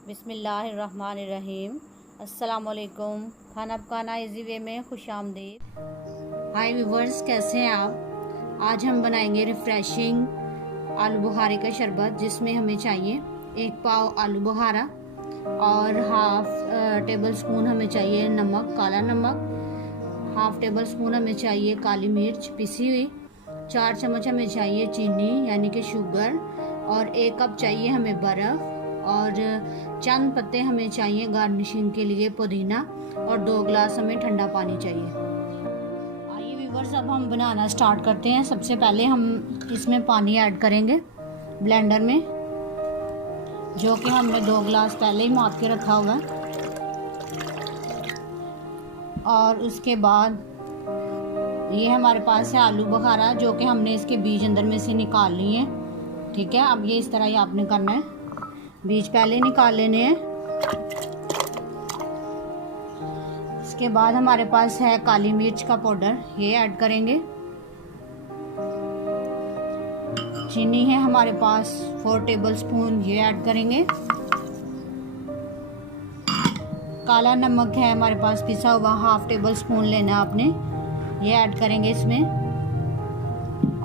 बिस्मिल्लाहिर्रहमानिर्रहीम। अस्सलामुअलैकुम। खाना पकाना इजी वे में खुश आमदीद। हाय व्यूवर्स, कैसे हैं आप? आज हम बनाएंगे रिफ़्रेशिंग आलू बुखारे का शरबत, जिसमें हमें चाहिए 1 पाव आलू बुखारा और हाफ टेबल स्पून हमें चाहिए नमक, काला नमक, हाफ टेबल स्पून हमें चाहिए काली मिर्च पिसी हुई, 4 चम्मच हमें चाहिए चीनी यानी कि शुगर, और 1 कप चाहिए हमें बर्फ़, और चंद पत्ते हमें चाहिए गार्निशिंग के लिए पुदीना, और 2 गिलास हमें ठंडा पानी चाहिए। आइए व्यूवर्स, अब हम बनाना स्टार्ट करते हैं। सबसे पहले हम इसमें पानी ऐड करेंगे ब्लेंडर में, जो कि हमने 2 गिलास पहले ही माप के रखा हुआ है। और उसके बाद ये हमारे पास है आलू बुखारा, जो कि हमने इसके बीज अंदर में से निकाल लिए हैं। ठीक है, अब ये इस तरह ही आपने करना है, बीज पहले निकाल लेने हैं। इसके बाद हमारे पास है काली मिर्च का पाउडर, ये ऐड करेंगे। चीनी है हमारे पास 4 टेबल स्पून, ये ऐड करेंगे। काला नमक है हमारे पास पिसा हुआ, हाफ टेबल स्पून लेना आपने, ये ऐड करेंगे इसमें।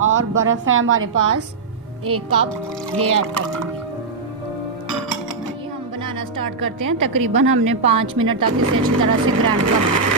और बर्फ़ है हमारे पास 1 कप, ये ऐड कर देंगे। ये हम बनाना स्टार्ट करते हैं। तकरीबन हमने 5 मिनट तक इसे अच्छी तरह से ग्राइंड करना है।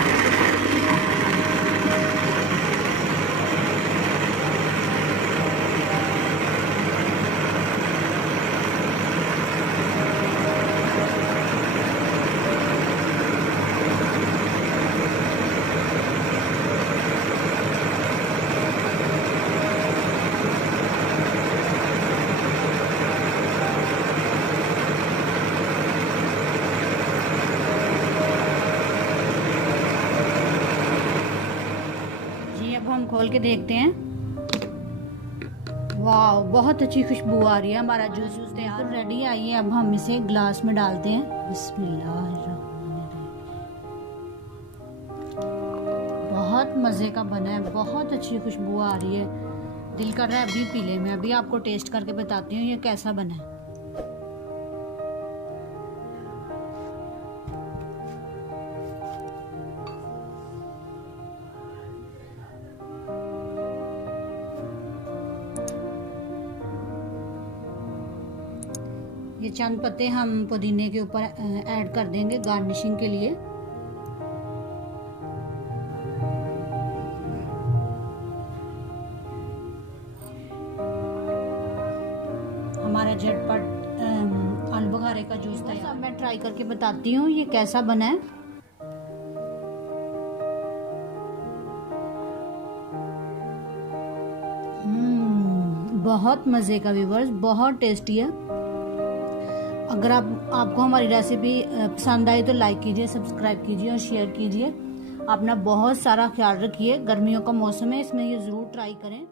अब हम खोल के देखते हैं। वाह, बहुत अच्छी खुशबू आ रही है। हमारा जूस तैयार रेडी। आइए अब हम इसे ग्लास में डालते हैं। बिस्मिल्लाहिर्रहमानिर्रहीम। बहुत मज़े का बना है, बहुत अच्छी खुशबू आ रही है। दिल कर रहा है अभी पी ले। मैं अभी आपको टेस्ट करके बताती हूँ ये कैसा बना है। ये चंद पत्ते हम पुदीने के ऊपर ऐड कर देंगे गार्निशिंग के लिए। हमारा झटपट आलू बुखारे का जूस तैयार। अब मैं ट्राई करके बताती हूँ ये कैसा बना है। बहुत मज़े का व्यूवर्स, बहुत टेस्टी है। अगर आपको हमारी रेसिपी पसंद आई तो लाइक कीजिए, सब्सक्राइब कीजिए और शेयर कीजिए। अपना बहुत सारा ख्याल रखिए। गर्मियों का मौसम है, इसमें ये ज़रूर ट्राई करें।